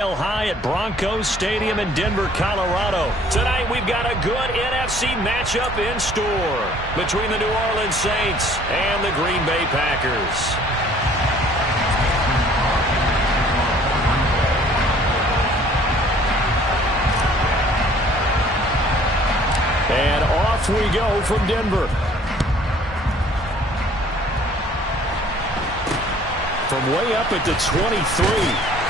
High at Broncos Stadium in Denver, Colorado. Tonight we've got a good NFC matchup in store between the New Orleans Saints and the Green Bay Packers. And off we go from Denver. From way up at the 23.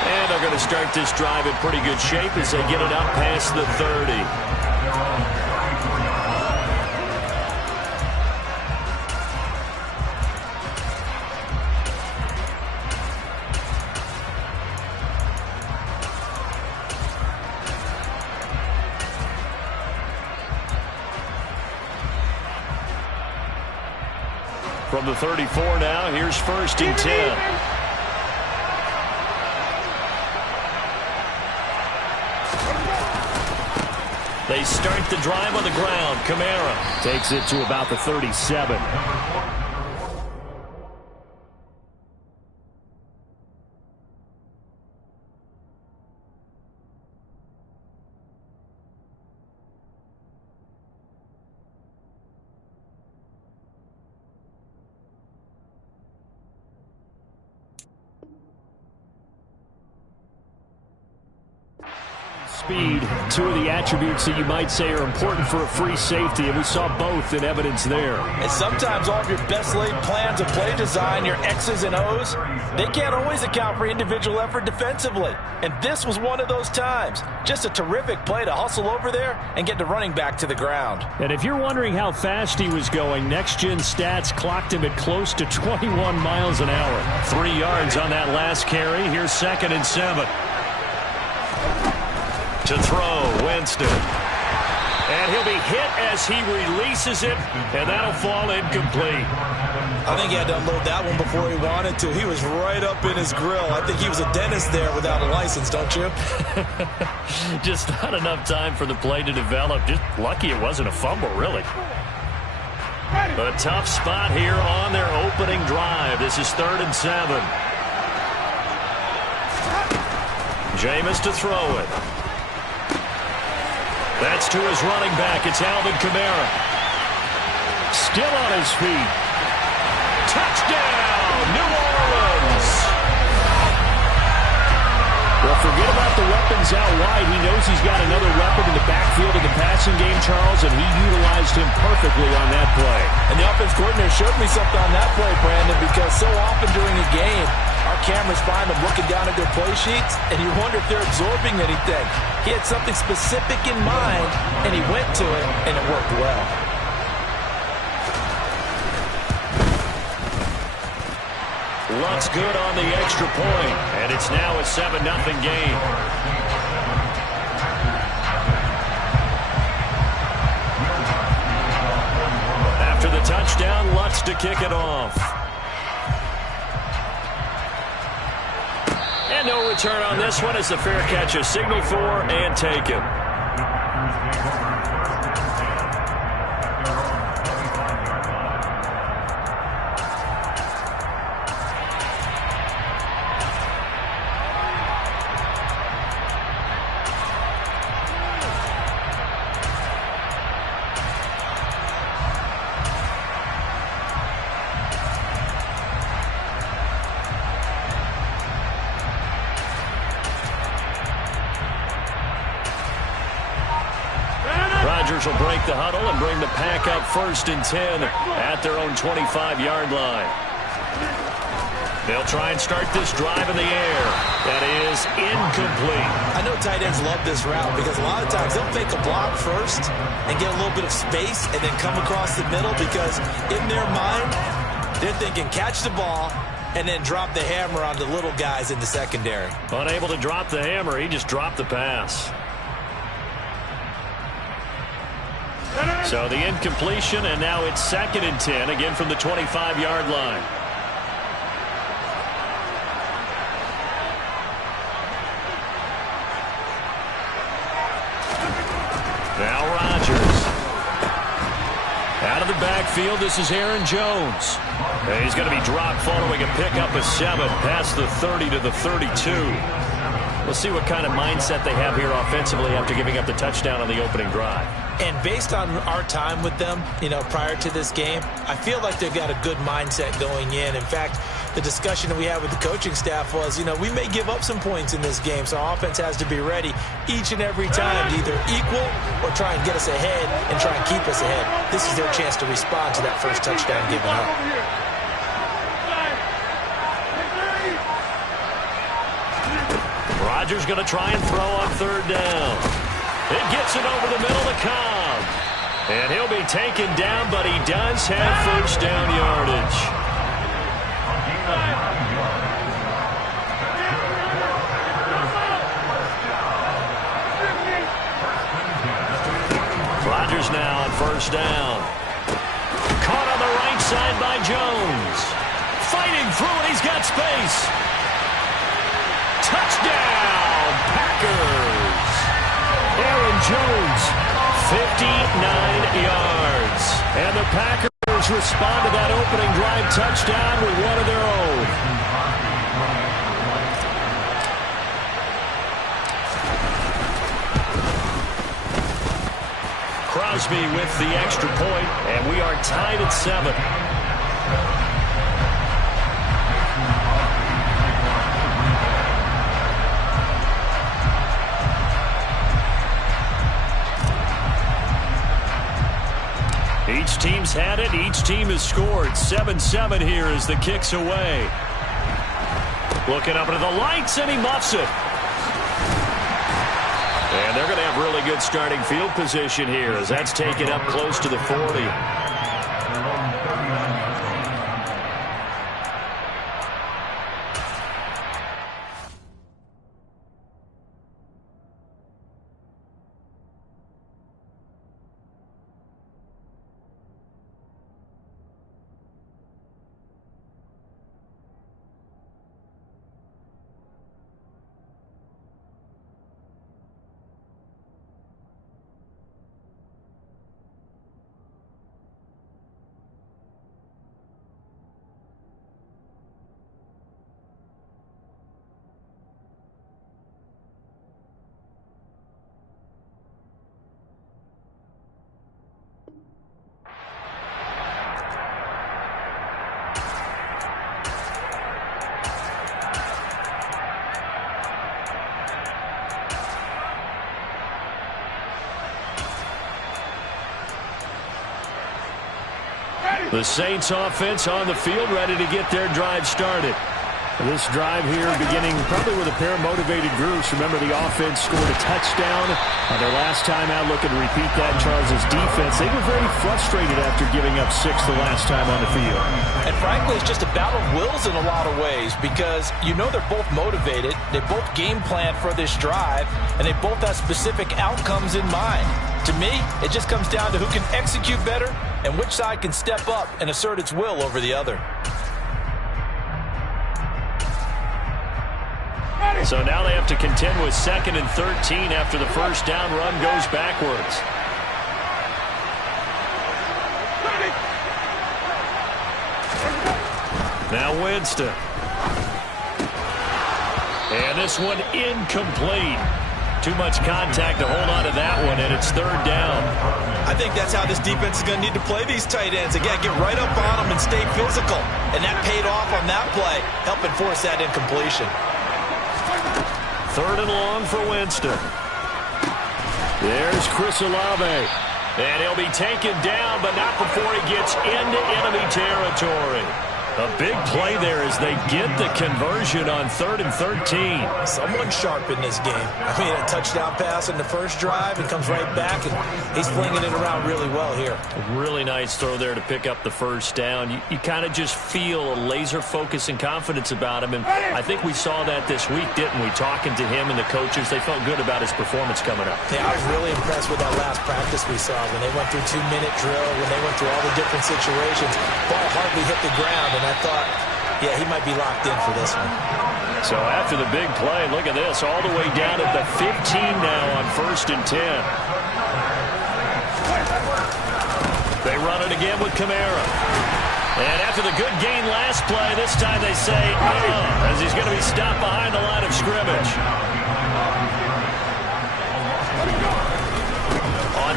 And they're going to start this drive in pretty good shape as they get it up past the 30. From the 34 now, here's 1st and 10. They start the drive on the ground. Kamara takes it to about the 37. Speed, two of the attributes that you might say are important for a free safety, and we saw both in evidence there. And sometimes all of your best laid plans of play design, your X's and O's, they can't always account for individual effort defensively. And this was one of those times. Just a terrific play to hustle over there and get the running back to the ground. And if you're wondering how fast he was going, next-gen stats clocked him at close to 21 miles an hour. 3 yards on that last carry. Here's 2nd and 7. To throw, Winston. And he'll be hit as he releases it, and that'll fall incomplete. I think he had to unload that one before he wanted to. He was right up in his grill. I think he was a dentist there without a license, don't you? Just not enough time for the play to develop. Just lucky it wasn't a fumble, really. A tough spot here on their opening drive. This is 3rd and 7. Jameis to throw it. That's to his running back. It's Alvin Kamara. Still on his feet. Touchdown, New Orleans. Well, forget about the weapons out wide. He knows he's got another weapon in the backfield of the passing game, Charles, and he utilized him perfectly on that play. And the offense coordinator showed me something on that play, Brandon, because so often during a game, our cameras find them looking down at their play sheets, and you wonder if they're absorbing anything. He had something specific in mind, and he went to it, and it worked well. Luck's good on the extra point, and it's now a 7-0 game. After the touchdown, Lutz to kick it off. And no return on this one as the fair catch is signaled for and taken. Will break the huddle and bring the pack up 1st and 10 at their own 25-yard line. They'll try and start this drive in the air. That is incomplete. I know tight ends love this route because a lot of times they'll take a block first and get a little bit of space and then come across the middle because in their mind, they're thinking catch the ball and then drop the hammer on the little guys in the secondary. Unable to drop the hammer, he just dropped the pass. So the incompletion, and now it's 2nd and 10, again from the 25-yard line. Now Rodgers. Out of the backfield, this is Aaron Jones. And he's going to be dropped following a pickup of 7 past the 30 to the 32. We'll see what kind of mindset they have here offensively after giving up the touchdown on the opening drive. And based on our time with them, prior to this game, I feel like they've got a good mindset going in. In fact, the discussion that we had with the coaching staff was, we may give up some points in this game, so our offense has to be ready each and every time to either equal or try and get us ahead and try and keep us ahead. This is their chance to respond to that first touchdown given up. Rodgers going to try and throw on third down. It gets it over the middle to Cobb. And he'll be taken down, but he does have first down yardage. Rodgers now on first down. Caught on the right side by Jones. Fighting through it, he's got space. Touchdown, Packers. Aaron Jones, 59 yards. And the Packers respond to that opening drive touchdown with one of their own. Crosby with the extra point, and we are tied at 7. Each team's had it. Each team has scored. 7-7 here as the kick's away. Looking up into the lights, and he muffs it. And they're going to have really good starting field position here as that's taken up close to the 40. The Saints offense on the field, ready to get their drive started. This drive here beginning probably with a pair of motivated groups. Remember, the offense scored a touchdown on their last time out, looking to repeat that. Charles's defense, they were very frustrated after giving up 6 the last time on the field. And frankly, it's just a battle of wills in a lot of ways because they're both motivated. They both game plan for this drive, and they both have specific outcomes in mind. To me, it just comes down to who can execute better and which side can step up and assert its will over the other. So now they have to contend with 2nd and 13 after the first down run goes backwards. Now Winston. And this one incomplete. Too much contact to hold on to that one, and it's 3rd down. I think that's how this defense is going to need to play these tight ends. Again, get right up on them and stay physical. And that paid off on that play, helping force that incompletion. 3rd and long for Winston. There's Chris Olave. And he'll be taken down, but not before he gets into enemy territory. A big play there as they get the conversion on 3rd and 13. Someone sharp in this game. A touchdown pass in the first drive. He comes right back, and he's flinging it around really well here. A really nice throw there to pick up the first down. You kind of just feel a laser focus and confidence about him, and I think we saw that this week, didn't we? Talking to him and the coaches, they felt good about his performance coming up. Yeah, I was really impressed with that last practice we saw when they went through 2-minute drill, when they went through all the different situations. Ball hardly hit the ground, and I thought, yeah, he might be locked in for this one. So after the big play, look at this, all the way down at the 15 now on 1st and 10. They run it again with Kamara. And after the good gain last play, this time they say, as he's going to be stopped behind the line of scrimmage.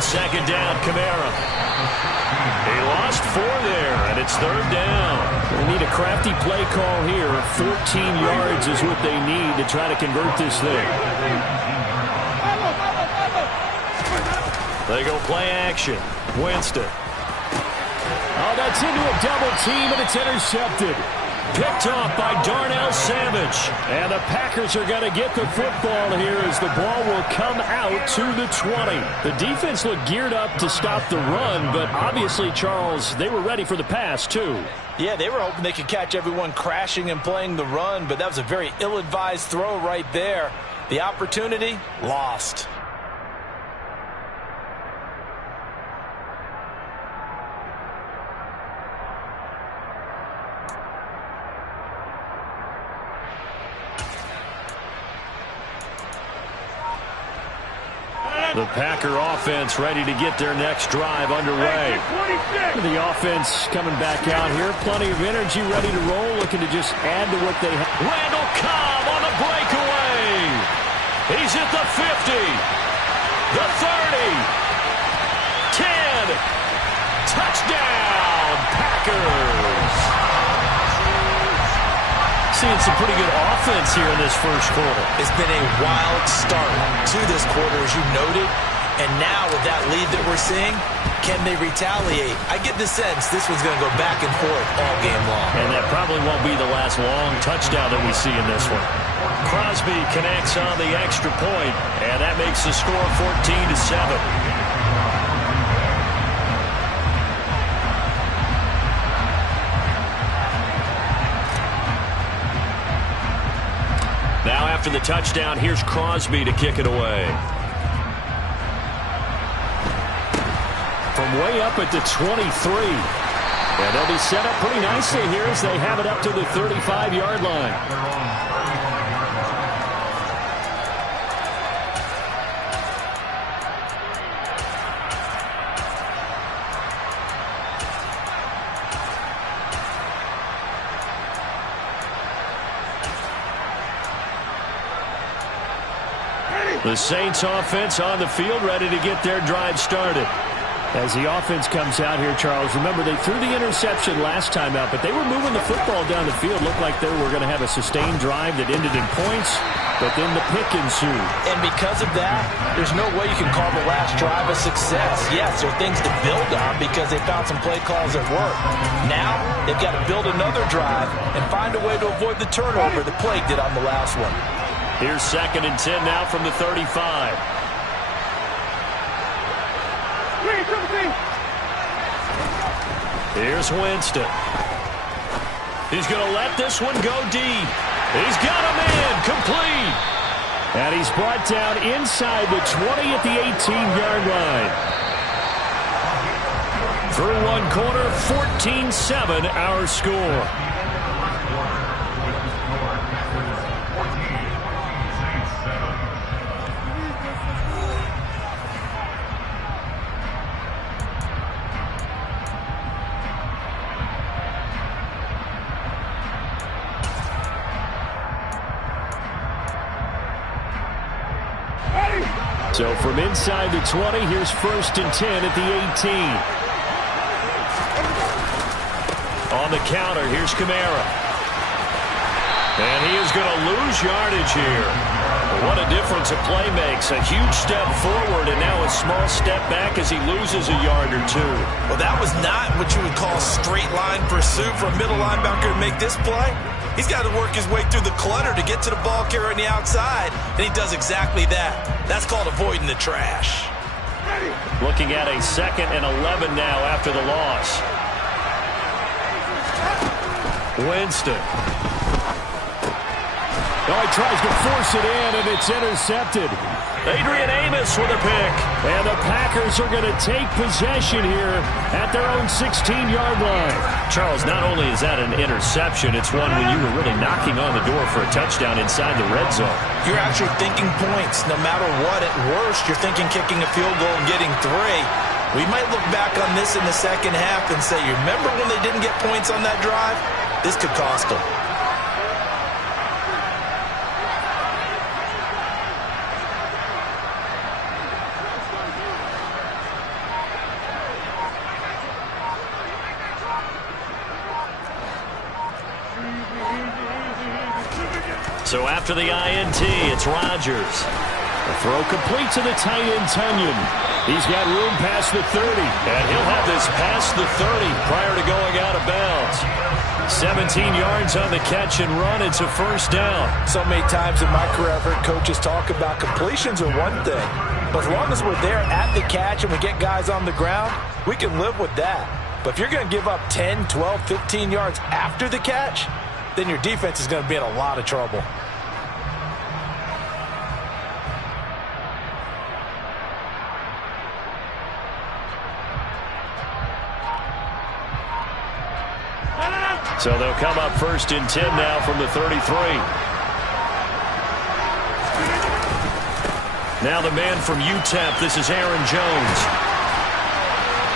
On second down, Kamara. He lost 4 there, and it's third down. They need a crafty play call here. 14 yards is what they need to try to convert this thing. They go play action. Winston. Oh, that's into a double team, and it's intercepted. Picked off by Darnell Savage. And the Packers are going to get the football here as the ball will come out to the 20. The defense looked geared up to stop the run, but obviously, Charles, they were ready for the pass, too. Yeah, they were hoping they could catch everyone crashing and playing the run, but that was a very ill-advised throw right there. The opportunity, lost. The Packer offense ready to get their next drive underway. The offense coming back out here. Plenty of energy, ready to roll, looking to just add to what they have. Randall Cobb on the breakaway. He's at the 50. The 30. 10. Touchdown, Packers. Seeing some pretty good offense here in this first quarter. It's been a wild start to this quarter, as you noted. And now with that lead that we're seeing, can they retaliate? I get the sense this one's going to go back and forth all game long. And that probably won't be the last long touchdown that we see in this one. Crosby connects on the extra point, and that makes the score 14-7. Now after the touchdown, here's Crosby to kick it away. From way up at the 23. And they'll be set up pretty nicely here as they have it up to the 35-yard line. The Saints offense on the field ready to get their drive started. As the offense comes out here, Charles, remember they threw the interception last time out, but they were moving the football down the field. Looked like they were going to have a sustained drive that ended in points, but then the pick ensued. And because of that, there's no way you can call the last drive a success. Yes, there are things to build on because they found some play calls that work. Now, they've got to build another drive and find a way to avoid the turnover the plague did on the last one. Here's 2nd and 10 now from the 35. Here's Winston. He's going to let this one go deep. He's got him in, complete. And he's brought down inside the 20 at the 18-yard line. Through one quarter, 14-7 our score. So from inside the 20, here's 1st and 10 at the 18. On the counter, here's Kamara. And he is going to lose yardage here. What a difference a play makes. A huge step forward and now a small step back as he loses a yard or two. Well, that was not what you would call straight line pursuit for a middle linebacker to make this play. He's got to work his way through the clutter to get to the ball carrier on the outside, and he does exactly that. That's called avoiding the trash. Looking at a 2nd and 11 now after the loss. Winston. Oh, he tries to force it in, and it's intercepted. Adrian Amos with a pick. And the Packers are going to take possession here at their own 16-yard line. Charles, not only is that an interception, it's one when you were really knocking on the door for a touchdown inside the red zone. You're actually thinking points. No matter what, at worst, you're thinking kicking a field goal and getting 3. We might look back on this in the second half and say, you remember when they didn't get points on that drive? This could cost them. So after the INT, it's Rodgers. The throw complete to the tight end, Tunyon. He's got room past the 30. And he'll have this past the 30 prior to going out of bounds. 17 yards on the catch and run. It's a first down. So many times in my career I've heard coaches talk about completions are one thing. But as long as we're there at the catch and we get guys on the ground, we can live with that. But if you're going to give up 10, 12, 15 yards after the catch, then your defense is going to be in a lot of trouble. So they'll come up first and 10 now from the 33. Now the man from UTEP, this is Aaron Jones.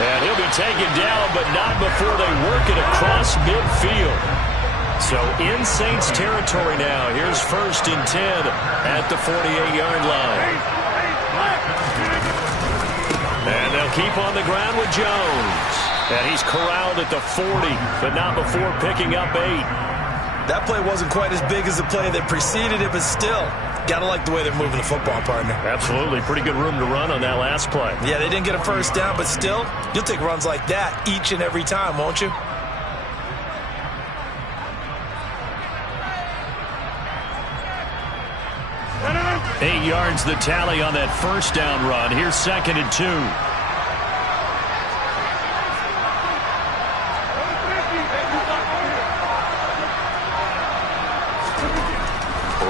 And he'll be taken down, but not before they work it across midfield. So in Saints territory now. Here's first and 10 at the 48-yard line. And they'll keep on the ground with Jones. And he's corralled at the 40, but not before picking up 8. That play wasn't quite as big as the play that preceded it, but still, got to like the way they're moving the football, partner. Absolutely. Pretty good room to run on that last play. Yeah, they didn't get a first down, but still, you'll take runs like that each and every time, won't you? Eight yards the tally on that first down run. Here's second and 2.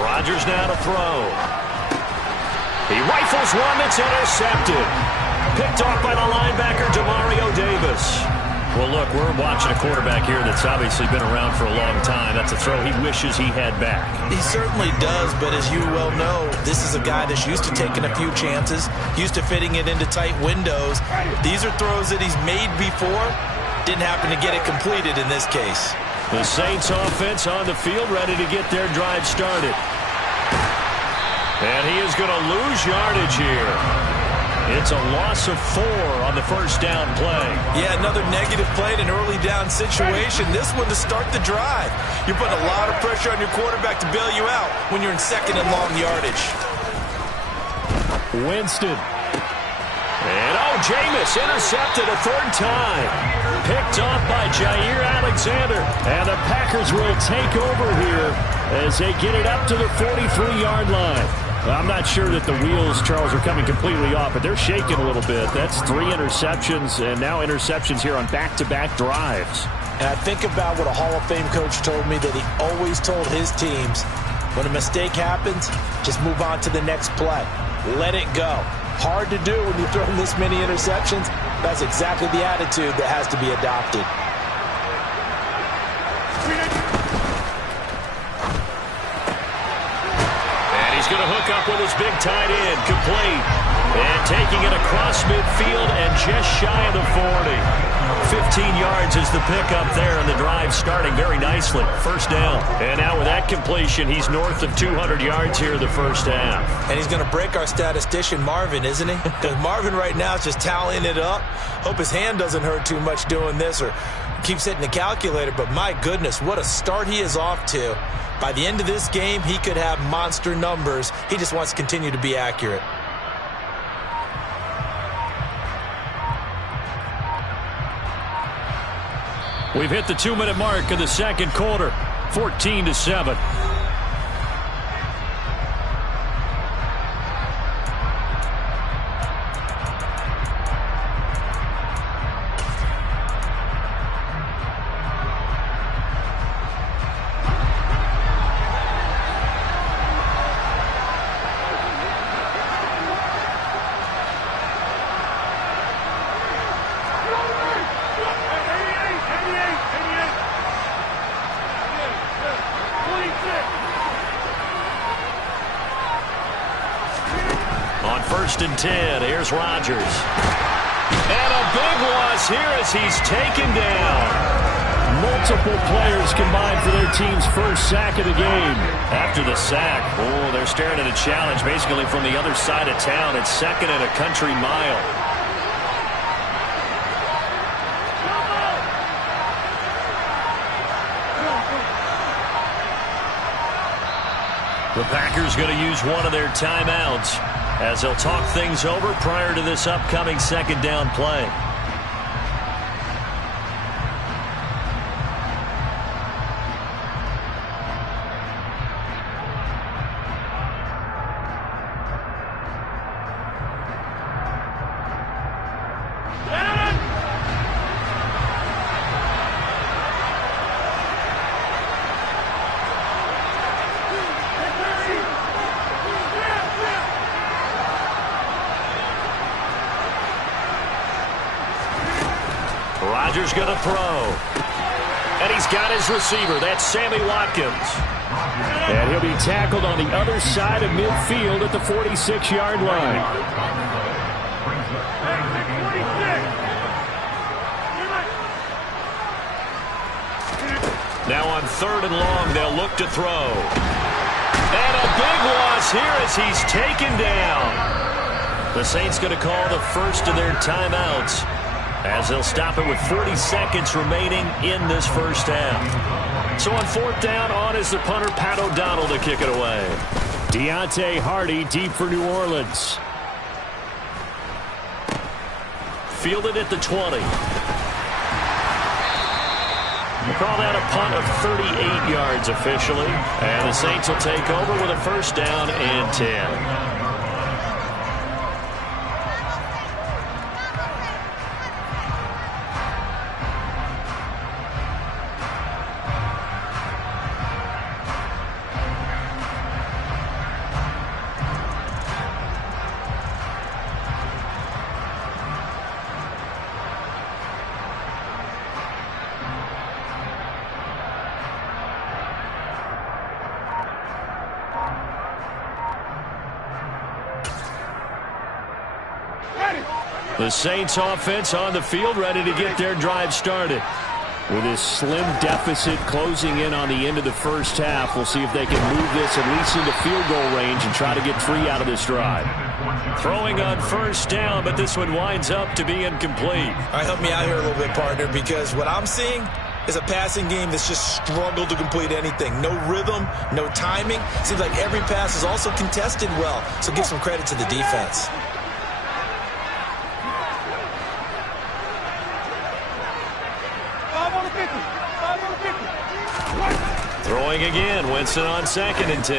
Rodgers now to throw. He rifles one that's intercepted. Picked off by the linebacker, Demario Davis. Well, look, we're watching a quarterback here that's obviously been around for a long time. That's a throw he wishes he had back. He certainly does, but as you well know, this is a guy that's used to taking a few chances, used to fitting it into tight windows. These are throws that he's made before. Didn't happen to get it completed in this case. The Saints offense on the field, ready to get their drive started. And he is going to lose yardage here. It's a loss of 4 on the first down play. Yeah, another negative play in an early down situation. This one to start the drive. You're putting a lot of pressure on your quarterback to bail you out when you're in second and long yardage. Winston. And Jameis intercepted a third time. Picked off by Jair Alexander. And the Packers will take over here as they get it up to the 43-yard line. Well, I'm not sure that the wheels, Charles, are coming completely off, but they're shaking a little bit. That's 3 interceptions, and now interceptions here on back-to-back drives. And I think about what a Hall of Fame coach told me that he always told his teams, when a mistake happens, just move on to the next play. Let it go. Hard to do when you throw this many interceptions. That's exactly the attitude that has to be adopted. He's going to hook up with his big tight end, complete. And taking it across midfield and just shy of the 40. 15 yards is the pickup there, and the drive starting very nicely. First down. And now with that completion, he's north of 200 yards here in the first half. And he's going to break our statistician, Marvin, isn't he? Because Marvin right now is just tallying it up. Hope his hand doesn't hurt too much doing this or keeps hitting the calculator. But my goodness, what a start he is off to. By the end of this game, he could have monster numbers. He just wants to continue to be accurate. We've hit the 2-minute mark of the second quarter, 14-7. First and 10. Here's Rodgers. And a big loss here as he's taken down. Multiple players combined for their team's first sack of the game. After the sack, they're staring at a challenge basically from the other side of town. It's second and a country mile. The Packers going to use one of their timeouts as they'll talk things over prior to this upcoming second down play. Rodgers going to throw. And he's got his receiver. That's Sammy Watkins. And he'll be tackled on the other side of midfield at the 46-yard line. Now on 3rd and long, they'll look to throw. And a big loss here as he's taken down. The Saints going to call the first of their timeouts, as they'll stop it with 40 seconds remaining in this first half. So on 4th down, on is the punter, Pat O'Donnell, to kick it away. Deontay Hardy deep for New Orleans. Fielded at the 20. We'll call that a punt of 38 yards officially. And the Saints will take over with a first down and 10. The Saints offense on the field, ready to get their drive started. With this slim deficit closing in on the end of the first half, we'll see if they can move this at least into field goal range and try to get 3 out of this drive. Throwing on first down, but this one winds up to be incomplete. All right, help me out here a little bit, partner, because what I'm seeing is a passing game that's just struggled to complete anything. No rhythm, no timing. Seems like every pass is also contested well, so give some credit to the defense. Throwing again, Winston on 2nd and 10.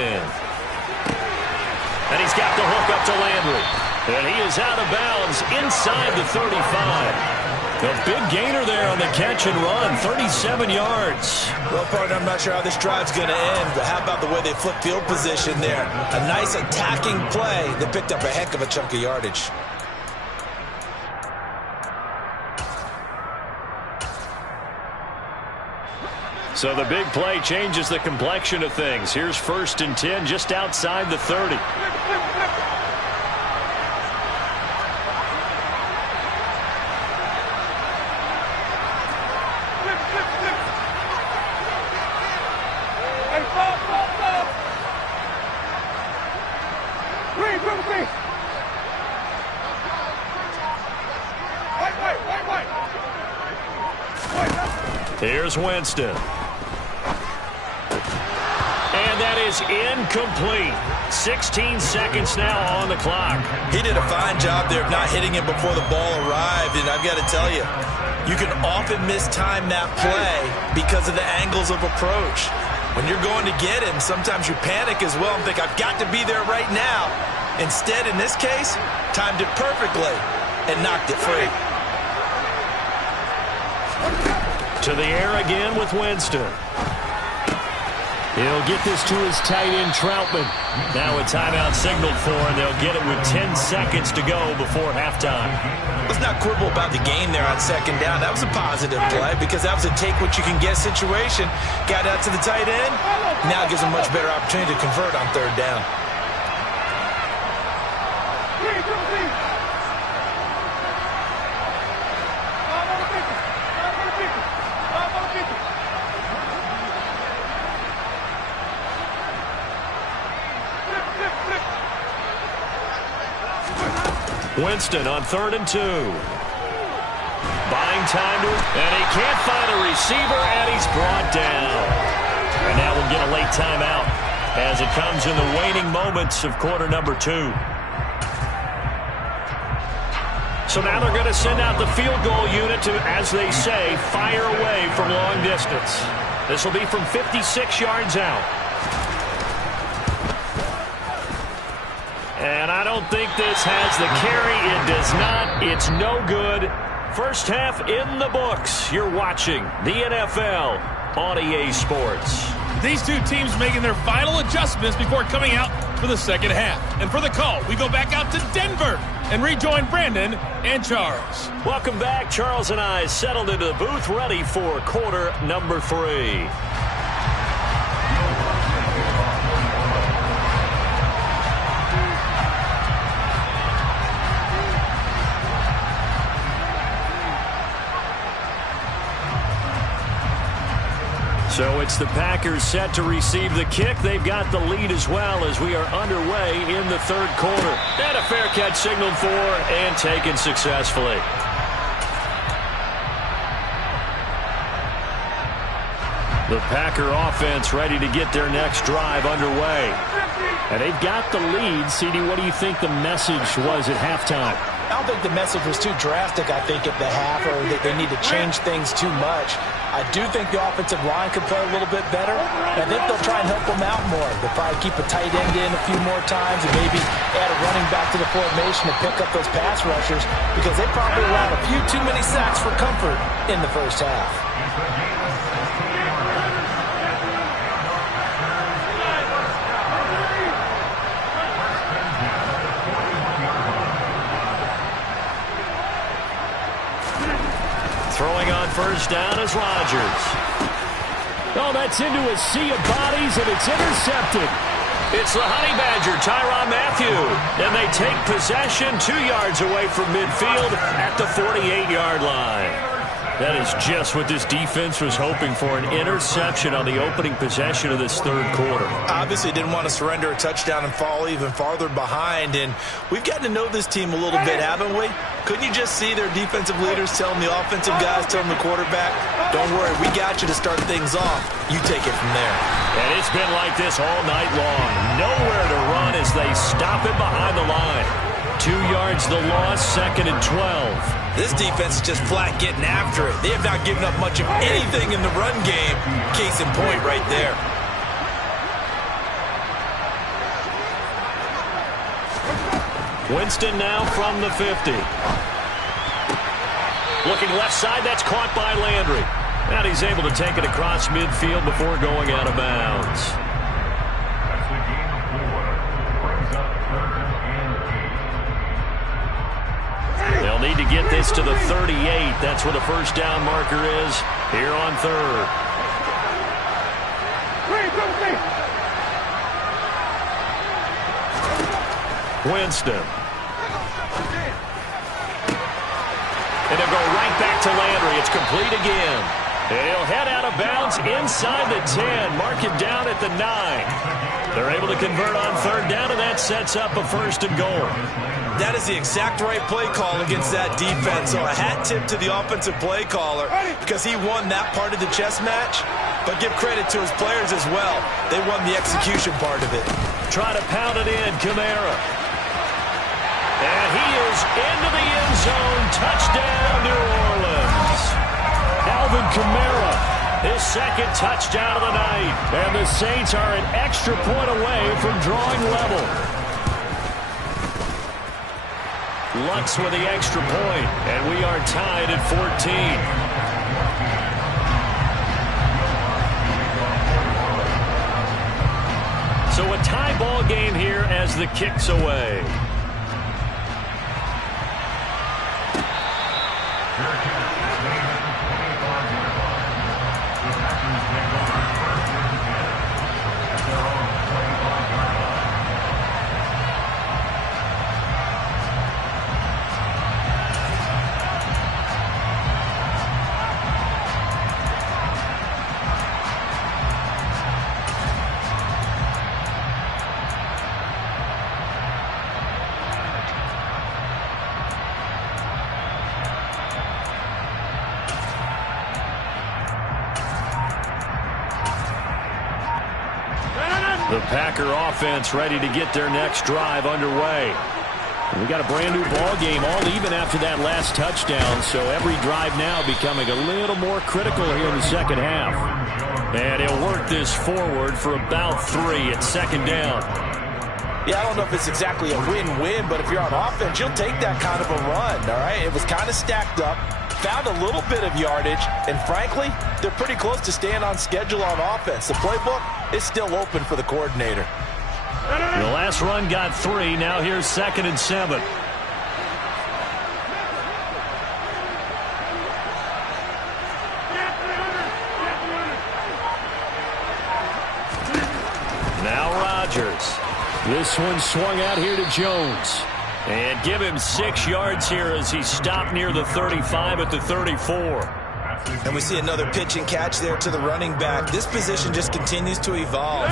And he's got the hook up to Landry. And he is out of bounds inside the 35. A big gainer there on the catch and run, 37 yards. Well, partner, I'm not sure how this drive's going to end, but how about the way they flip field position there? A nice attacking play that picked up a heck of a chunk of yardage. So the big play changes the complexion of things. Here's 1st and 10 just outside the 30. Here's Winston. And that is incomplete. 16 seconds now on the clock. He did a fine job there of not hitting him before the ball arrived, and I've got to tell you, you can often mistime that play because of the angles of approach. When you're going to get him, sometimes you panic as well and think, I've got to be there right now. Instead, in this case, timed it perfectly and knocked it free. To the air again with Winston. He'll get this to his tight end, Troutman. Now a timeout signaled for, and they'll get it with 10 seconds to go before halftime. Let's not quibble about the game there on 2nd down. That was a positive play because that was a take-what-you-can-get situation. Got out to the tight end. Now it gives them a much better opportunity to convert on 3rd down. Winston on 3rd and 2. Buying time to, and he can't find a receiver, and he's brought down. And now we'll get a late timeout. as it comes in the waning moments of quarter number 2. So now they're going to send out the field goal unit to, as they say, fire away from long distance. This will be from 56 yards out. And I don't think this has the carry. It does not. It's no good. First half in the books. You're watching the NFL on EA Sports. These two teams making their final adjustments before coming out for the second half. And for the call, we go back out to Denver and rejoin Brandon and Charles. Welcome back. Charles and I settled into the booth, ready for quarter number 3. So it's the Packers set to receive the kick. They've got the lead as well as we are underway in the third quarter. And a fair catch signaled for and taken successfully. The Packer offense ready to get their next drive underway. And they've got the lead. CD, what do you think the message was at halftime? I don't think the message was too drastic, I think, at the half, or that they need to change things too much. I do think the offensive line could play a little bit better. I think they'll try and help them out more. They'll probably keep a tight end in a few more times and maybe add a running back to the formation to pick up those pass rushers, because they probably allowed a few too many sacks for comfort in the first half. Throwing on first down is Rodgers. Oh, that's into a sea of bodies, and it's intercepted. It's the Honey Badger, Tyrann Mathieu. And they take possession 2 yards away from midfield at the 48-yard line. That is just what this defense was hoping for, an interception on the opening possession of this third quarter. Obviously didn't want to surrender a touchdown and fall even farther behind, and we've gotten to know this team a little bit, haven't we? Couldn't you just see their defensive leaders telling the offensive guys, telling the quarterback, don't worry, we got you to start things off. You take it from there. And it's been like this all night long. Nowhere to run as they stop it behind the line. 2 yards the loss, 2nd and 12. This defense is just flat getting after it. They have not given up much of anything in the run game. Case in point right there. Winston now from the 50. Looking left side, that's caught by Landry. And he's able to take it across midfield before going out of bounds. They'll need to get this to the 38. That's where the first down marker is here on third. Winston. And they'll go right back to Landry. It's complete again. And he'll head out of bounds inside the 10. Mark it down at the 9. They're able to convert on third down, and that sets up a 1st and goal. That is the exact right play call against that defense. So a hat tip to the offensive play caller because he won that part of the chess match. But give credit to his players as well. They won the execution part of it. Try to pound it in, Kamara. And he is into the end zone. Touchdown, New Orleans. Alvin Kamara, his 2nd touchdown of the night. And the Saints are an extra point away from drawing level. Lutz with the extra point, and we are tied at 14. So a tie ball game here as the kick's away. Packer offense ready to get their next drive underway. We got a brand new ball game, all even after that last touchdown, so every drive now becoming a little more critical here in the second half. And he'll work this forward for about 3 at second down. Yeah, I don't know if it's exactly a win-win, but if you're on offense, you'll take that kind of a run, all right? It was kind of stacked up, found a little bit of yardage, and frankly, they're pretty close to staying on schedule on offense. The playbook is still open for the coordinator. The last run got 3. Now here's 2nd and 7. Now Rodgers. This one swung out here to Jones. And give him 6 yards here as he stopped near the 35 at the 34. And we see another pitch and catch there to the running back. This position just continues to evolve.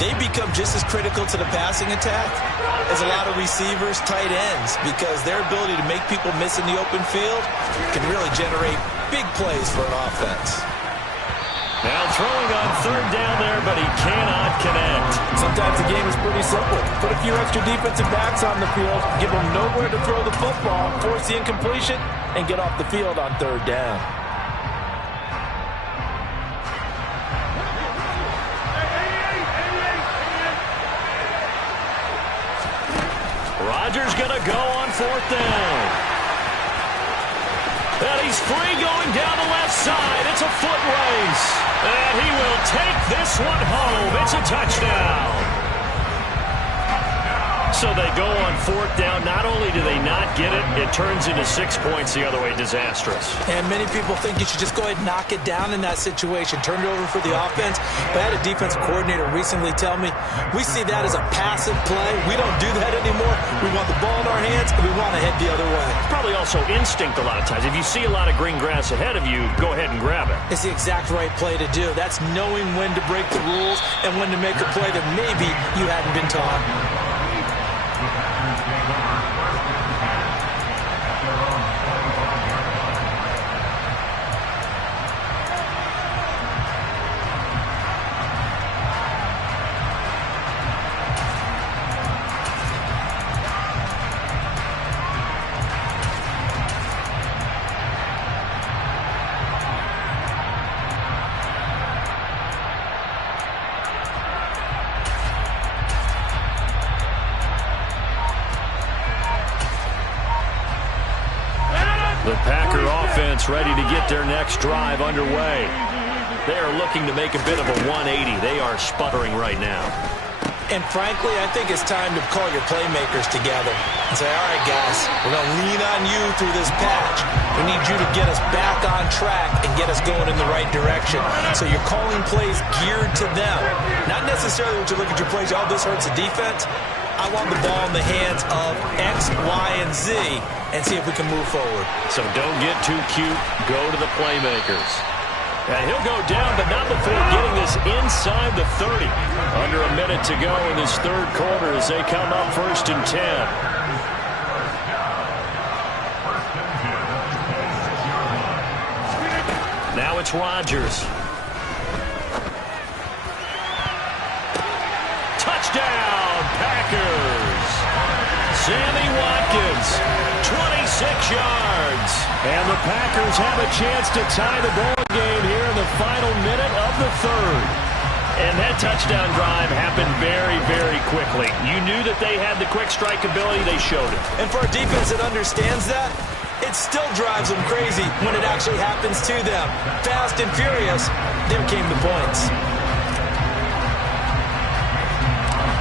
They become just as critical to the passing attack as a lot of receivers, tight ends, because their ability to make people miss in the open field can really generate big plays for an offense. Now throwing on 3rd down there, but he cannot connect. Sometimes the game is pretty simple. Put a few extra defensive backs on the field, give them nowhere to throw the football, force the incompletion, and get off the field on 3rd down. Rodgers going to go on 4th down. And he's free going down the left side. It's a foot race. And he will take this one home. It's a touchdown. So they go on 4th down. Not only do they not get it, it turns into 6 points the other way. Disastrous. And many people think you should just go ahead and knock it down in that situation. Turn it over for the offense. But I had a defensive coordinator recently tell me, we see that as a passive play. We don't do that anymore. We want the ball in our hands, and we want to head the other way. Probably also instinct a lot of times. If you see a lot of green grass ahead of you, go ahead and grab it. It's the exact right play to do. That's knowing when to break the rules and when to make a play that maybe you hadn't been taught. The Packer offense ready to get their next drive underway. They are looking to make a bit of a 180. They are sputtering right now. And frankly, I think it's time to call your playmakers together and say, all right, guys, we're going to lean on you through this patch. We need you to get us back on track and get us going in the right direction. So you're calling plays geared to them. Not necessarily when you look at your plays, oh, this hurts the defense. I want the ball in the hands of X, Y, and Z and see if we can move forward. So don't get too cute. Go to the playmakers. And he'll go down, but not before getting this inside the 30. Under a minute to go in this 3rd quarter as they come up 1st and 10. Now it's Rodgers. Touchdown, Packers. Sammy Watkins, 26 yards. And the Packers have a chance to tie the ball game here in the final minute of the 3rd. And that touchdown drive happened very, very quickly. You knew that they had the quick strike ability. They showed it. And for a defense that understands that, it still drives them crazy when it actually happens to them. Fast and furious, there came the points.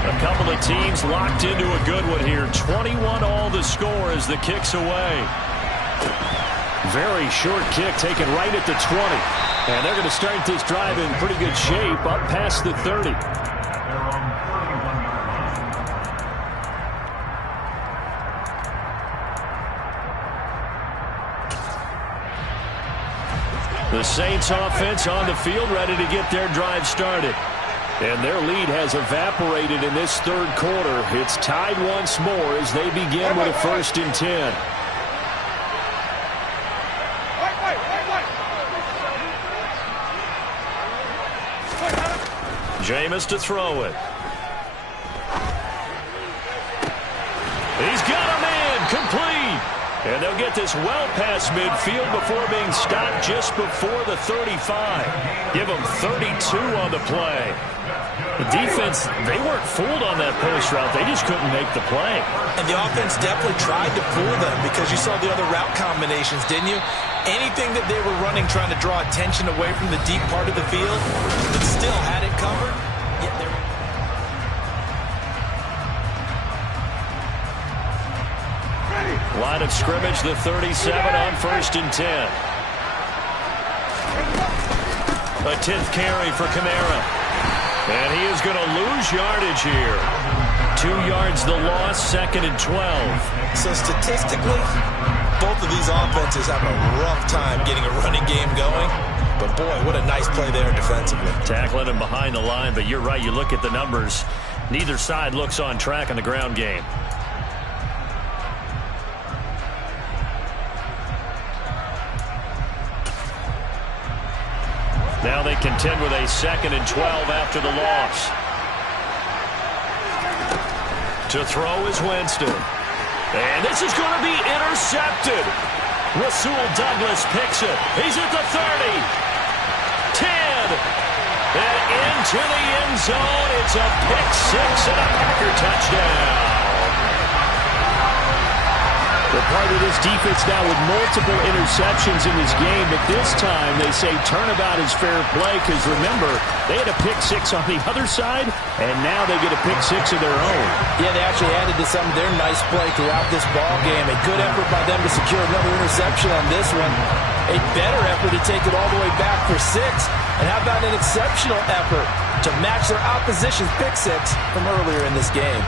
A couple of teams locked into a good one here. 21 all the score as the kick's away. Very short kick taken right at the 20. And they're going to start this drive in pretty good shape up past the 30. The Saints offense on the field ready to get their drive started. And their lead has evaporated in this 3rd quarter. It's tied once more as they begin with a 1st and 10. Jameis to throw it. He's got a man complete. And they'll get this well past midfield before being stopped just before the 35. Give them 32 on the play. The defense, they weren't fooled on that post route. They just couldn't make the play. And the offense definitely tried to fool them because you saw the other route combinations, didn't you? Anything that they were running trying to draw attention away from the deep part of the field, but still had it covered. Yet they were... Line of scrimmage, the 37 on 1st and 10. A 10th carry for Kamara. And he is going to lose yardage here. 2 yards the loss, 2nd and 12. So statistically, both of these offenses have a rough time getting a running game going. But boy, what a nice play there defensively. Tackling him behind the line, but you're right, you look at the numbers. Neither side looks on track in the ground game. Now they contend with a 2nd and 12 after the loss. To throw is Winston. And this is going to be intercepted. Rasul Douglas picks it. He's at the 30. 10. And into the end zone. It's a pick 6 and a Packer touchdown. They're part of this defense now with multiple interceptions in this game, but this time they say turnabout is fair play because, remember, they had a pick 6 on the other side, and now they get a pick 6 of their own. Yeah, they actually added to some of their nice play throughout this ball game. A good effort by them to secure another interception on this one. A better effort to take it all the way back for 6. And how about an exceptional effort to match their opposition's pick 6 from earlier in this game.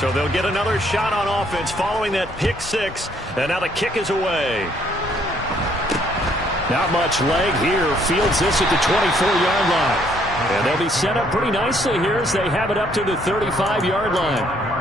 So they'll get another shot on offense following that pick 6. And now the kick is away. Not much leg here. Fields this at the 24-yard line. And they'll be set up pretty nicely here as they have it up to the 35-yard line.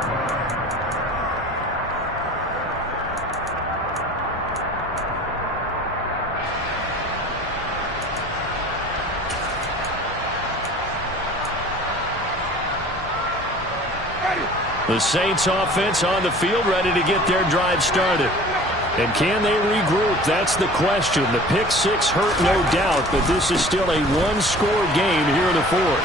The Saints offense on the field, ready to get their drive started. And can they regroup? That's the question. The pick 6 hurt, no doubt, but this is still a one-score game here in the 4th.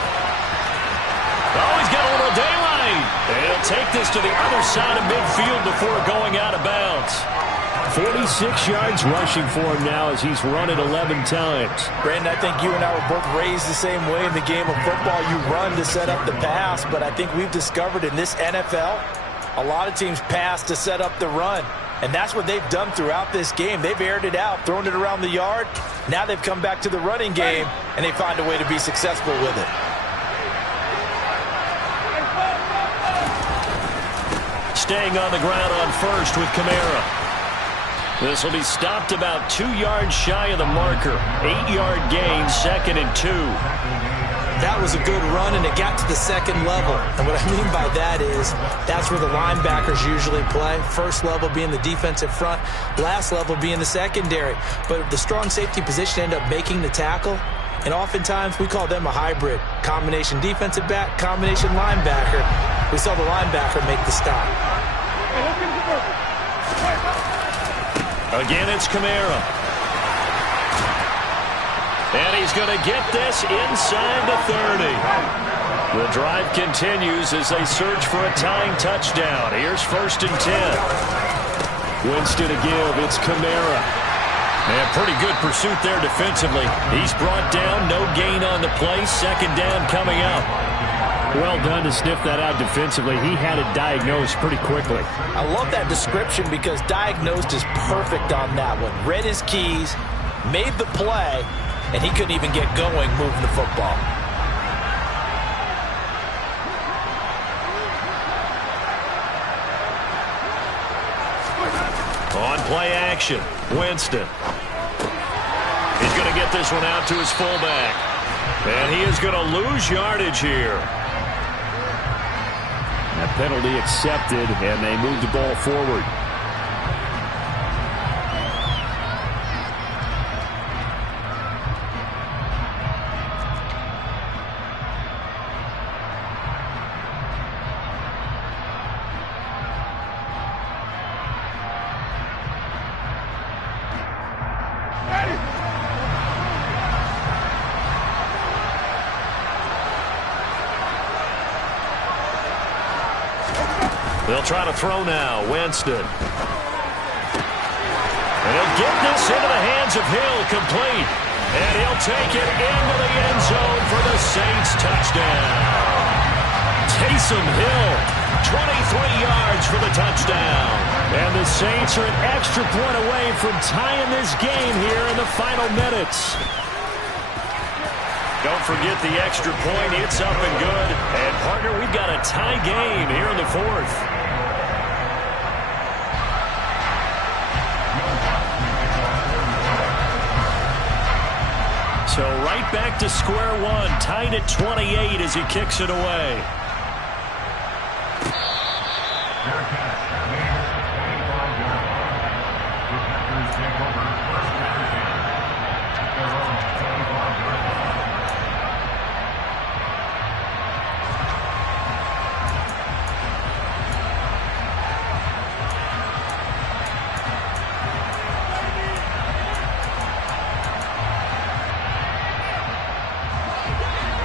Oh, he's got a little daylight. And he'll take this to the other side of midfield before going out of bounds. 46 yards rushing for him now as he's run it 11 times. Brandon, I think you and I were both raised the same way in the game of football. You run to set up the pass, but I think we've discovered in this NFL, a lot of teams pass to set up the run. And that's what they've done throughout this game. They've aired it out, thrown it around the yard. Now they've come back to the running game, and they find a way to be successful with it. Staying on the ground on 1st with Kamara. This will be stopped about 2 yards shy of the marker. 8-yard gain, 2nd and 2. That was a good run, and it got to the 2nd level. And what I mean by that is that's where the linebackers usually play. First level being the defensive front, last level being the secondary. But the strong safety position ended up making the tackle, and oftentimes we call them a hybrid. Combination defensive back, combination linebacker. We saw the linebacker make the stop. Again, it's Kamara. And he's going to get this inside the 30. The drive continues as they search for a tying touchdown. Here's 1st and 10. Winston to give. It's Kamara. And pretty good pursuit there defensively. He's brought down. No gain on the play. 2nd down coming up. Well done to sniff that out defensively. He had it diagnosed pretty quickly. I love that description because diagnosed is perfect on that one. Read his keys, made the play, and he couldn't even get going moving the football. On play action, Winston. He's going to get this one out to his fullback. And he is going to lose yardage here. That penalty accepted, and they move the ball forward. They'll try to throw now. Winston. And he'll get this into the hands of Hill, complete. And he'll take it into the end zone for the Saints touchdown. Taysom Hill, 23 yards for the touchdown. And the Saints are an extra point away from tying this game here in the final minutes. Don't forget the extra point. It's up and good. And, partner, we've got a tie game here in the fourth. So right back to square one, tied at 28 as he kicks it away.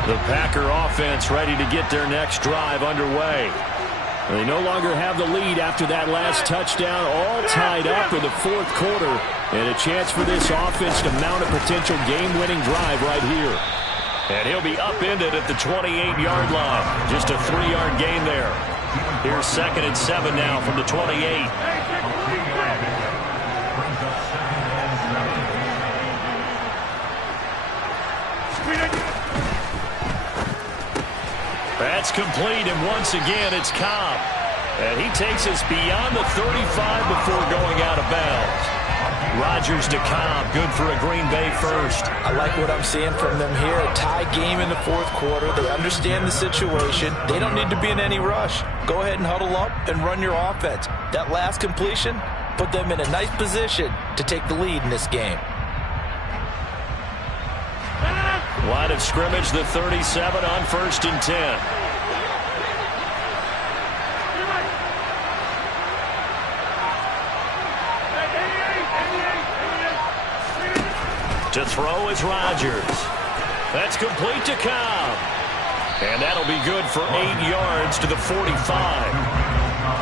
The Packer offense ready to get their next drive underway. They no longer have the lead after that last touchdown, all tied up in the fourth quarter, and a chance for this offense to mount a potential game-winning drive right here. And he'll be upended at the 28-yard line. Just a 3-yard gain there. Here's 2nd and 7 now from the 28. That's complete, and once again, it's Cobb. And he takes us beyond the 35 before going out of bounds. Rodgers to Cobb, good for a Green Bay first. I like what I'm seeing from them here. A tie game in the fourth quarter. They understand the situation. They don't need to be in any rush. Go ahead and huddle up and run your offense. That last completion put them in a nice position to take the lead in this game. Line of scrimmage, the 37 on 1st and 10. To throw is Rodgers. That's complete to Cobb. And that'll be good for 8 yards to the 45.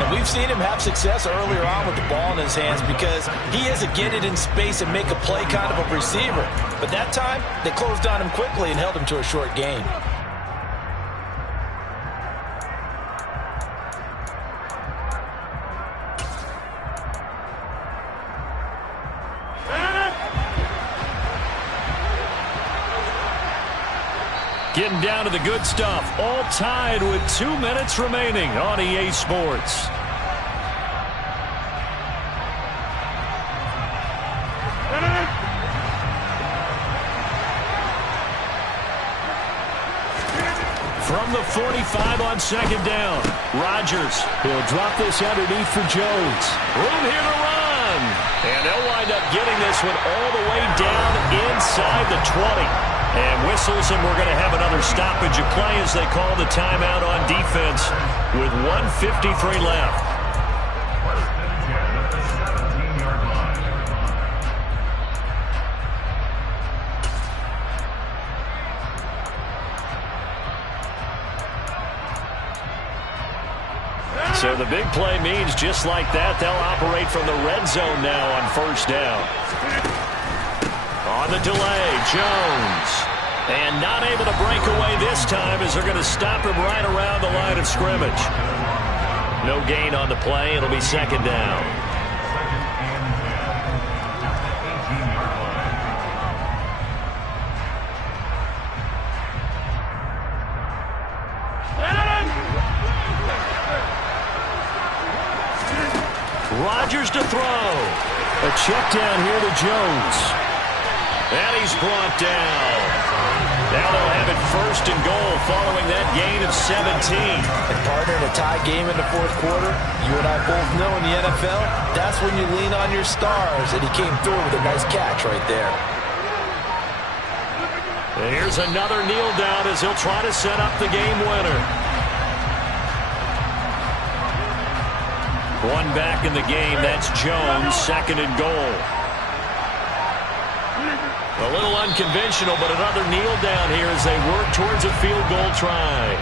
And we've seen him have success earlier on with the ball in his hands because he is a get it in space and make a play kind of a receiver. But that time, they closed on him quickly and held him to a short gain. Getting down to the good stuff. All tied with 2 minutes remaining on EA Sports. From the 45 on 2nd down. Rodgers. He'll drop this underneath for Jones. Room here to run. And they'll wind up getting this one all the way down inside the 20. And whistles, and we're going to have another stoppage of play as they call the timeout on defense with 1:53 left. So the big play means just like that, they'll operate from the red zone now on 1st down. On the delay, Jones. And not able to break away this time as they're going to stop him right around the line of scrimmage. No gain on the play. It'll be 2nd down. Rodgers to throw. A check down here to Jones. And he's brought down. Now they'll have it 1st and goal following that gain of 17. And partner, in a tie game in the fourth quarter, you and I both know in the NFL, that's when you lean on your stars. And he came through with a nice catch right there. And here's another kneel down as he'll try to set up the game winner. One back in the game. That's Jones, 2nd and goal. A little unconventional, but another kneel down here as they work towards a field goal try.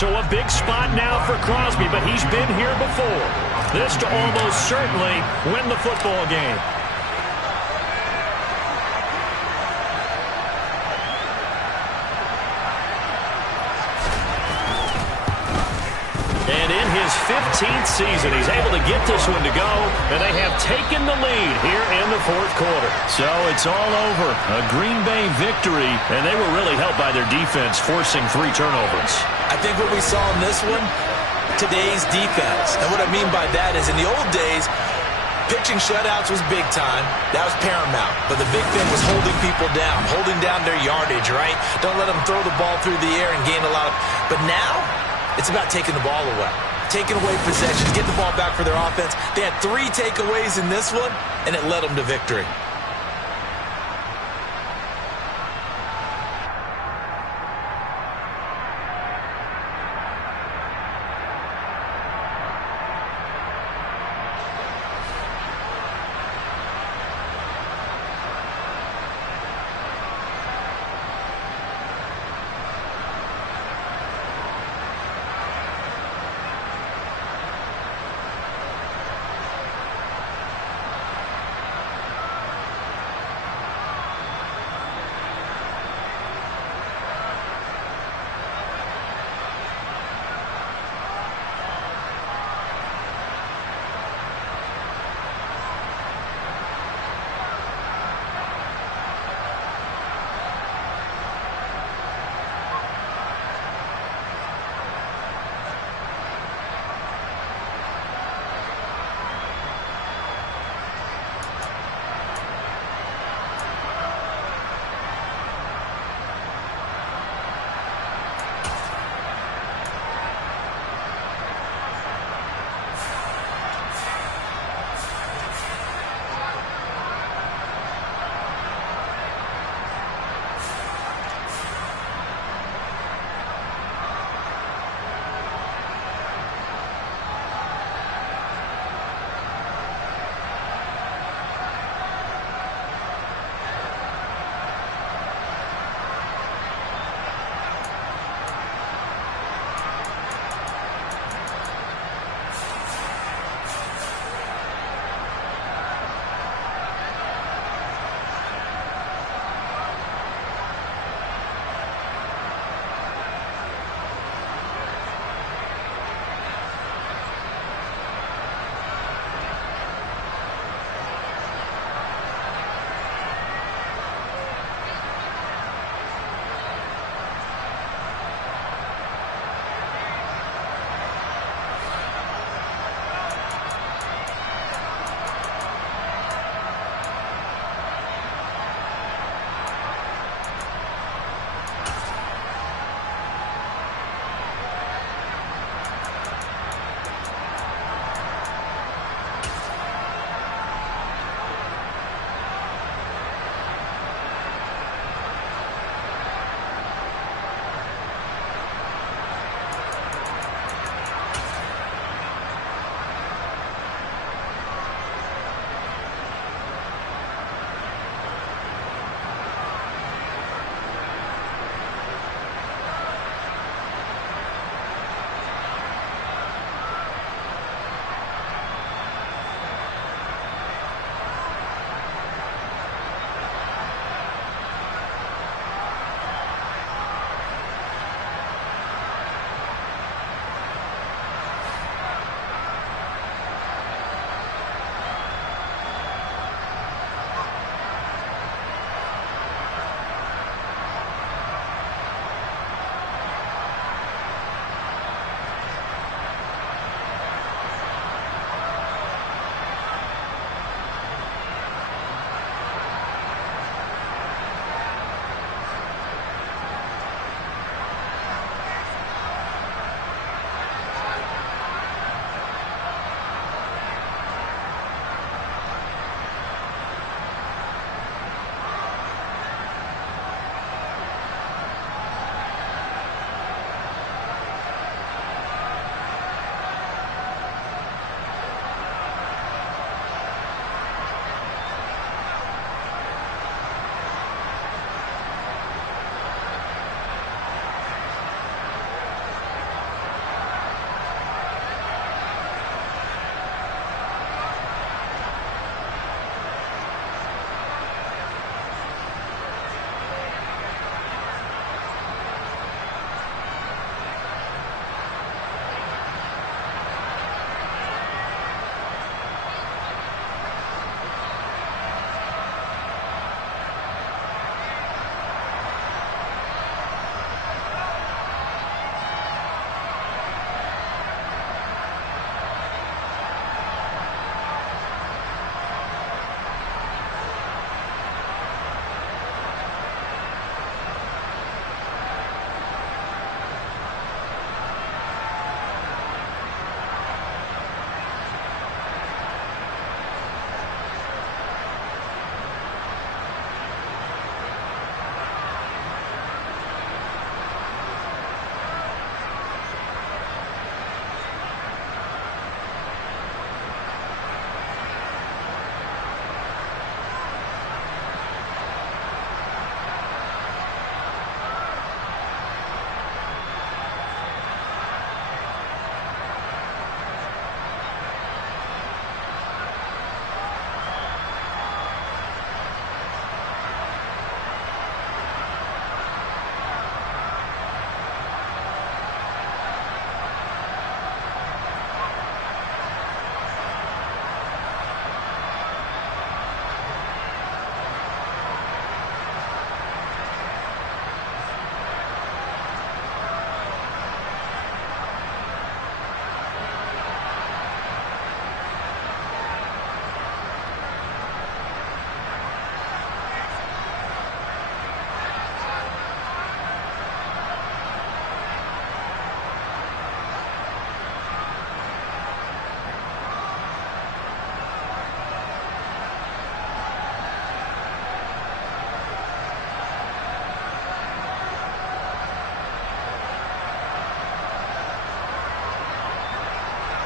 So a big spot now for Crosby, but he's been here before. This to almost certainly win the football game. And in his 15th season, he's able to get this one to go, and they have taken the lead here in the fourth quarter. So it's all over. A Green Bay victory, and they were really helped by their defense, forcing 3 turnovers. I think what we saw in this one, today's defense. And what I mean by that is in the old days, pitching shutouts was big time. That was paramount. But the big thing was holding people down, holding down their yardage, right? Don't let them throw the ball through the air and gain a lot of... But now, it's about taking the ball away. Taking away possessions, getting the ball back for their offense. They had 3 takeaways in this one, and it led them to victory.